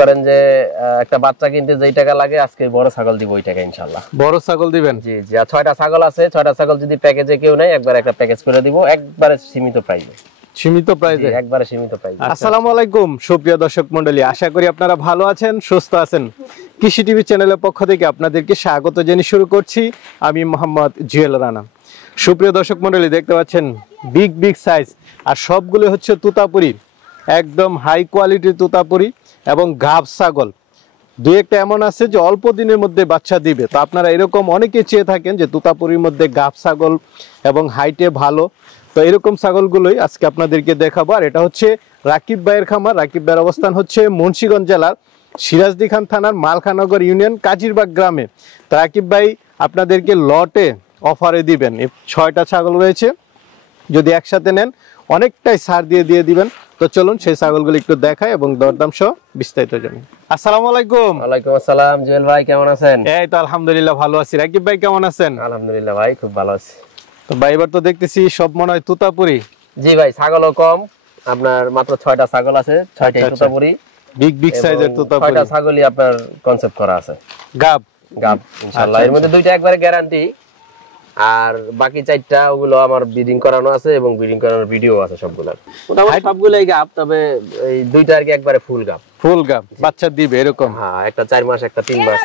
করেন যে একটা বাচ্চা কিনতে যেই টাকা লাগে আজকে বড় ছাগল দিব ওই টাকা ইনশাআল্লাহ। বড় ছাগল দিবেন? জি জি। আর 6টা ছাগল আছে, 6টা ছাগল যদি প্যাকেজে কেউ নেয় একবার একটা প্যাকেজ করে দিব, একবারে সীমিত প্রাইসে। সীমিত প্রাইসে? একবারে সীমিত প্রাইসে। আসসালামু আলাইকুম সুপ্রিয় দর্শক মণ্ডলী, আশা করি আপনারা ভালো আছেন, সুস্থ আছেন। কৃষি টিভি চ্যানেলের পক্ষ থেকে আপনাদেরকে স্বাগত জানিয়ে শুরু করছি আমি মোহাম্মদ জুয়েল রানা। সুপ্রিয় দর্শক মণ্ডলী, দেখতে পাচ্ছেন বিগ সাইজ, আর সবগুলো হচ্ছে তুতাপুরি, একদম হাই কোয়ালিটির তুতাপুরি এবং গাব ছাগল। দুই একটা এমন আছে যে অল্প দিনের মধ্যে বাচ্চা দিবে, তো আপনারা এরকম অনেকে চেয়ে থাকেন যে তুতাপুরির মধ্যে গাব ছাগল এবং হাইটে ভালো, তো এরকম ছাগলগুলোই আজকে আপনাদেরকে দেখাবো। আর এটা হচ্ছে রাকিব ভাইয়ের খামার। রাকিব ভাইয়ের অবস্থান হচ্ছে মুন্সিগঞ্জ জেলার সিরাজদি খান থানার মালখানগর ইউনিয়ন কাজিরবাগ গ্রামে। তো রাকিব ভাই আপনাদেরকে লটে অফারে দিবেন, 6টা ছাগল রয়েছে, যদি একসাথে নেন অনেকটাই ছাড় দিয়ে দিবেন। তো চলুন সেই ছাগলগুলো একটু দেখাই এবং দরদাম সহ বিস্তারিত জানি। আসসালামু আলাইকুম। ওয়ালাইকুম আসসালাম। জুয়েল ভাই কেমন আছেন? এই তো আলহামদুলিল্লাহ ভালো আছি। রাকিব ভাই কেমন আছেন? আলহামদুলিল্লাহ ভাই খুব ভালো আছি। তো ভাই এবার তো দেখতেছি সব মনে হয় তুতাপুরি। জি ভাই, ছাগলও কম, আপনার মাত্র 6টা ছাগল আছে, 6টাই তুতাপুরি, বিগ সাইজের তুতাপুরি। 6টা ছাগলই আপনার কনসেপ্ট করা আছে গাব ইনশাআল্লাহ। এর মধ্যে 2টা একবারে গ্যারান্টি, আর বাকি 4টা ওগুলো আমার ব্রিডিং করানো আছে এবং ব্রিডিং করানোর ভিডিও আছে সবগুলোর। মোটামুটি সবগুলাই গাব, তবে এই 2টা আর কি একবারে ফুল গাব বাচ্চা দিবে এরকম। হ্যাঁ, একটা 4 মাস একটা 3 মাস।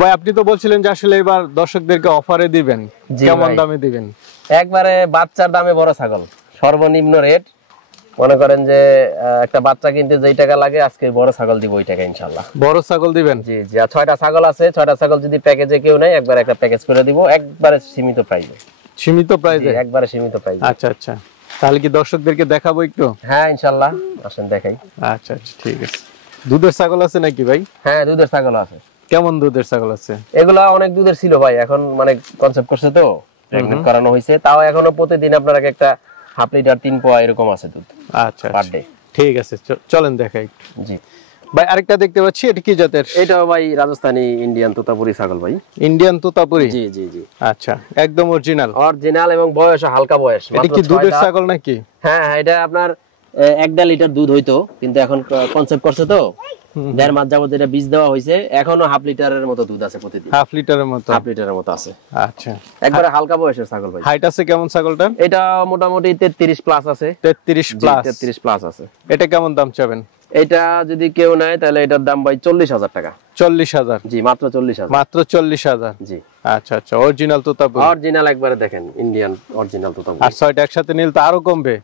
ভাই আপনি তো বলছিলেন যে আসলে এবার দর্শকদেরকে অফারে দিবেন, কেমন দামে দিবেন? একবারে বাচ্চার দামে বড় ছাগল, সর্বনিম্ন রেট। মনে করেন যে একটা বাচ্চা কিনতে যেই টাকা লাগে আজকে বড় ছাগল দিব ওই টাকা ইনশাআল্লাহ। বড় ছাগল দিবেন? জি জি। আর 6টা ছাগল আছে, 6টা ছাগল যদি প্যাকেজে কেউ নেয় একবার একটা প্যাকেজ করে দিব, একবারে সীমিত প্রাইসে। সীমিত প্রাইসে? একবারে সীমিত প্রাইসে। আচ্ছা, তাহলে কি দর্শকদেরকে দেখাবো একটু? হ্যাঁ ইনশাআল্লাহ, আসেন দেখাই। আচ্ছা ঠিক আছে। দুধের ছাগল আছে নাকি ভাই? হ্যাঁ দুধের ছাগল আছে। কেমন দুধের ছাগল আছে? এগুলা অনেক দুধের ছিল ভাই, এখন মানে কনসেপ্ট করছে তো, প্রেগন্যান্ট করানো হয়েছে, তাও এখনো প্রতিদিন আপনার একটা হাফ লিটার 3 পোয়া এরকম আছে দুধ। আচ্ছা পার ডে। ঠিক আছে, চলেন দেখাই। জি ভাই আরেকটা দেখতে পাচ্ছি, এটা কি জাতের? এটা ভাই রাজস্থানী ইন্ডিয়ান তোতাপুরি ছাগল ভাই। ইন্ডিয়ান তোতাপুরি? জি জি জি। আচ্ছা, একদম অরিজিনাল এবং বয়স হালকা বয়স। এটা কি দুধের ছাগল নাকি? হ্যাঁ, এটা আপনার 1.5 লিটার দুধ হইতো, কিন্তু এখন কনসেপ্ট করছে তো 1.5 মাস যাবত এটা বীজ দেওয়া হয়েছে, এখনো হাফ লিটারের মতো দুধ আছে প্রতিদিন। হাফ লিটারের মতো আছে। আচ্ছা, একবারে হালকা বয়সের ছাগল ভাই। হাইট আছে কেমন ছাগলটার? এটা মোটামুটি 33 প্লাস আছে। 33 প্লাস আছে। এটা কেমন দাম চাবেন? এটা যদি কেউ নেয় তাহলে এটার দাম ভাই 40,000 টাকা। 40,000? জি, মাত্র 40,000। মাত্র 40,000? জি। আচ্ছা, অরিজিনাল তোতাপুরি? অরিজিনাল, একবারে দেখেন ইন্ডিয়ান অরিজিনাল তোতাপুরি। আর 6টা একসাথে নিলে তো আরো কমবে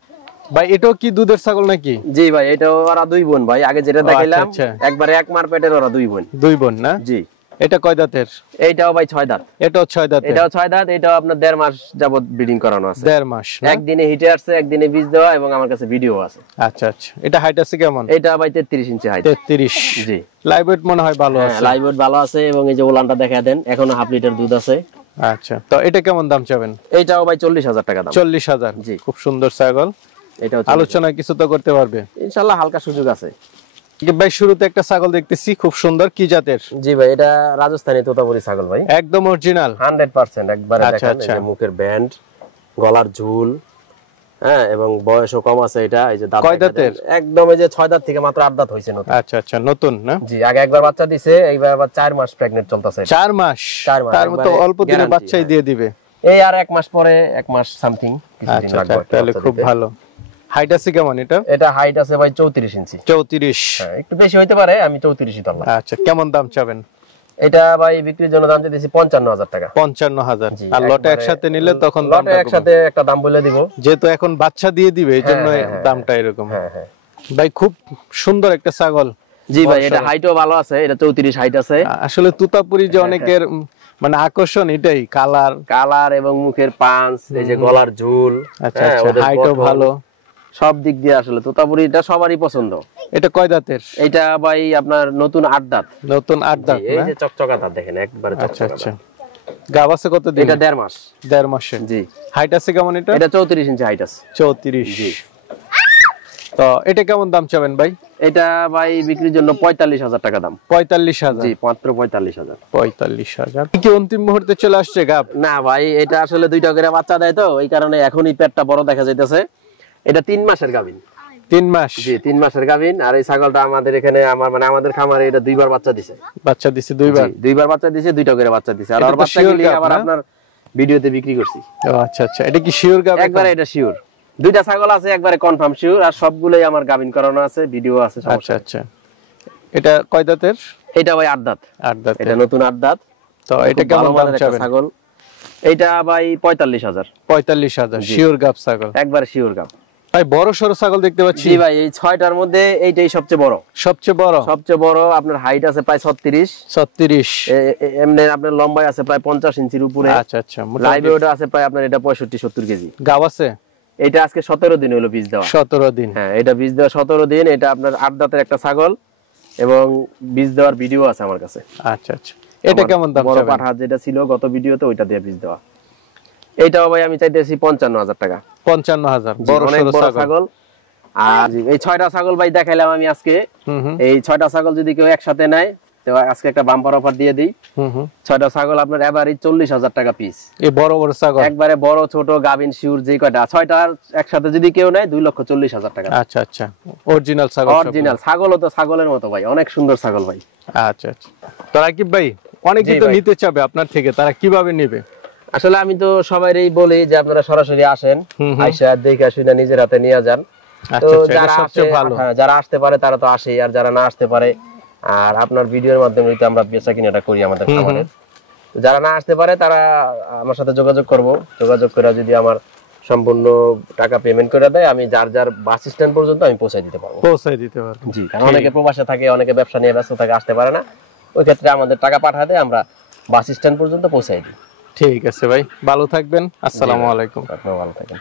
ভাই। এটাও কি দুধের ছাগল নাকি? জি ভাই, এটাও ওরা 2 বোন ভাই। আগে যেটা দেখাইলাম একবারে এক মার পেটের, ওরা 2 বোন না? জি। এটা কয় দাঁতের? এইটাও ভাই 6 দাঁত। এটাও 6 দাঁত? এটাও 6 দাঁত। এটাও আপনার 1.5 মাস যাবত ব্রিডিং করানো আছে। 1.5 মাস? একদিনে হিটে আসছে, একদিনে বীজ দেওয়া, এবং আমার কাছে ভিডিও আছে। আচ্ছা, এটা হাইট আছে কেমন? এটা ভাই 33 ইঞ্চি হাইট। 33? জি। লাইভ ওয়েট মনে হয় ভালো আছে? লাইভ ওয়েট ভালো আছে, এবং এই যে ওলানটা দেখায় দেন, এখনো হাফ লিটার দুধ আছে। আচ্ছা, তো এটা কেমন দাম চাবেন? এটাও ভাই 40,000 টাকা দাম। 40,000? জি। খুব সুন্দর ছাগল। এটাও আলোচনা কিছু তো করতে পারবে ইনশাআল্লাহ, হালকা সুযোগ আছে। ভাই শুরুতে একটা ছাগল দেখতেছি, খুব সুন্দর, কি জাতের? জি ভাই, এটা রাজস্থানী তোতাপুরি ছাগল ভাই, একদম অরিজিনাল 100%। একবারে দেখেন এই যে মুখের ব্যান্ড, গলার ঝুল, হ্যাঁ, এবং বয়সও কম আছে। এটা এই যে দাঁত, কয় দাঁতের? একদম এই যে 6 দাঁত থেকে মাত্র 8 দাঁত হইছে নতুন। আচ্ছা, নতুন না? জি, আগে একবার বাচ্চা দিছে, এইবার আবার 4 মাস প্রেগন্যান্ট চলতেছে। 4 মাস? তার মতো অল্প দিনে বাচ্চাই দিয়ে দিবে? এই আর 1 মাস পরে, 1 মাস সামথিং কিছুদিন লাগবে। তাহলে খুব ভালো। হাইট আছে কেমন এটা? এটা হাইট আছে ভাই 34 ইঞ্চি। 34? হ্যাঁ, একটু বেশি হইতে পারে, আমি 34ই ধরলাম। আচ্ছা, কেমন দাম চাবেন? এটা ভাই বিক্রির জন্য দাম দিতেছি 55,000 টাকা। 55,000? আর লটে একসাথে নিলে তখন লটে একসাথে একটা দাম বলে দিব, যেহেতু এখন বাচ্চা দিয়ে দিবে এইজন্য দামটা এরকম। হ্যাঁ ভাই, খুব সুন্দর একটা ছাগল। জি ভাই, এটা হাইটও ভালো আছে, এটা 34 হাইট আছে। আসলে তুতাপুরি যে অনেকের মানে আকর্ষণ এটাই কালার এবং মুখের পাঁচ, এই যে গলার ঝুল। আচ্ছা, হাইটও ভালো, সব দিক দিয়ে আসলে তোতাপুরিটা সবারই পছন্দ। এটা কয় দাঁতের? এটা ভাই আপনার নতুন 8 দাঁত। নতুন 8 দাঁত? এই যে চকচকা দাঁত দেখেন, একবারে চকচকা। আচ্ছা, গাব আছে কত দিন? এটা 1.5 মাস। 1.5 মাসে? জি। হাইট আছে কেমন এটা? এটা 34 ইঞ্চি হাইট আছে। 34? জি। তো এটা কেমন দাম চাবেন ভাই? এটা ভাই বিক্রির জন্য 45,000 টাকা দাম। 45,000? জি, মাত্র 45,000। 45,000 কি অন্তিম মুহূর্তে চলে আসছে গাব? না ভাই, এটা আসলে 2টা করে বাচ্চা দেয় তো, এই কারণে এখনই পেটটা বড় দেখা যাইতেছে। এটা 3 মাসের গাবিন। 3 মাস? জি 3 মাসের গাভীন। আর এই ছাগলটা আমাদের এখানে আমাদের খামারে এটা দুইবার বাচ্চা দিছে। বাচ্চা দিছে দুইবার? দুইবার বাচ্চা দিছে, দুইটা করে বাচ্চা দিছে। আর ওর বাচ্চাগুলি আবার আপনার ভিডিওতে বিক্রি করছি। ও আচ্ছা আচ্ছা, এটা কি শিওর গাভী? একবারে এটা শিওর। দুইটা ছাগল আছে একবারে কনফার্ম শিওর, আর সবগুলাই আমার গাভীন করানো আছে, ভিডিও আছে। আচ্ছা আচ্ছা, এটা কয় দাঁতের? এটা ভাই 8 দাঁত। 8 দাঁত, এটা নতুন 8 দাঁত। তো এটা কেমন দাম চাবেন? ছাগল এটা ভাই 45,000। 45,000 শিওর গাব ছাগল? একবারে শিওর গাব ভাই। বড় সরো ছাগল দেখতে পাচ্ছি। জি ভাই, এই 6টার মধ্যে এইটাই সবচেয়ে বড়। সবচেয়ে বড়? সবচেয়ে বড়। আপনার হাইট আছে প্রায় 36। এমনি আপনার লম্বাই আছে প্রায় 50 ইঞ্চির উপরে। আচ্ছা আচ্ছা, লাইভে ওটা আছে প্রায় আপনার এটা 65-70 কেজি গাব আছে। এটা আজকে 17 দিন হলো বীজ দেওয়া। 17 দিন? হ্যাঁ, এটা বীজ দেওয়া 17 দিন। এটা আপনার 8 দাঁতের একটা ছাগল এবং বীজ দেওয়ার ভিডিও আছে আমার কাছে। আচ্ছা আচ্ছা, এটা কেমন দাম বড় চাবেন? পাঠা যেটা ছিল গত ভিডিওতে, ওইটা দিয়ে বীজ দেওয়া। এইটাও ভাই আমি চাইতেছি 55,000 টাকা। 55,000? বড় ছাগল। আর এই 6টা ছাগল ভাই দেখাইলাম আমি আজকে। এই 6টা ছাগল যদি কেউ একসাথে নেয় তো আজকে একটা বাম্পার অফার দিয়ে দিই। 6টা ছাগল আপনার এভারেজ 40,000 টাকা পিস। এই বড় বড় ছাগল একবারে বড় ছোট গাভিন শিউর যে কয়টা, 6টা একসাথে যদি কেউ নেয় 2,40,000 টাকা। আচ্ছা আচ্ছা, অরিজিনাল ছাগল? অরিজিনাল ছাগলও তো ছাগলের মতো ভাই, অনেক সুন্দর ছাগল ভাই। আচ্ছা আচ্ছা, তো রাকিব ভাই অনেকেই তো নিতে চাবে আপনার থেকে, তারা কিভাবে নেবে? আসলে আমি তো সবাইরই বলি যে আপনারা সরাসরি আসেন, আইসা দেখে শুনে নিজের হাতে নিয়ে যান। তো যারা আসতে পারে তারা তো আসে, আর যারা না আসতে পারে, আর আপনার ভিডিওর মাধ্যমে তো আমরা বেচা কিনাটা করি আমাদের খামারে। যারা না আসতে পারে তারা আমার সাথে যোগাযোগ করব। যোগাযোগ করে যদি আমার সম্পূর্ণ টাকা পেমেন্ট করে দেয়, আমি যার যার বাস স্ট্যান্ড পর্যন্ত আমি পৌঁছে দিতে পারবো। জি, কারণ অনেকে প্রবাসে থাকে, অনেকে ব্যবসা নিয়ে ব্যস্ত থাকে, আসতে পারে না। ওই ক্ষেত্রে আমাদের টাকা পাঠাতে আমরা বাস স্ট্যান্ড পর্যন্ত পৌঁছাই দিই। ঠিক আছে ভাই, ভালো থাকবেন। আসসালামু আলাইকুম। আপনিও ভালো থাকেন।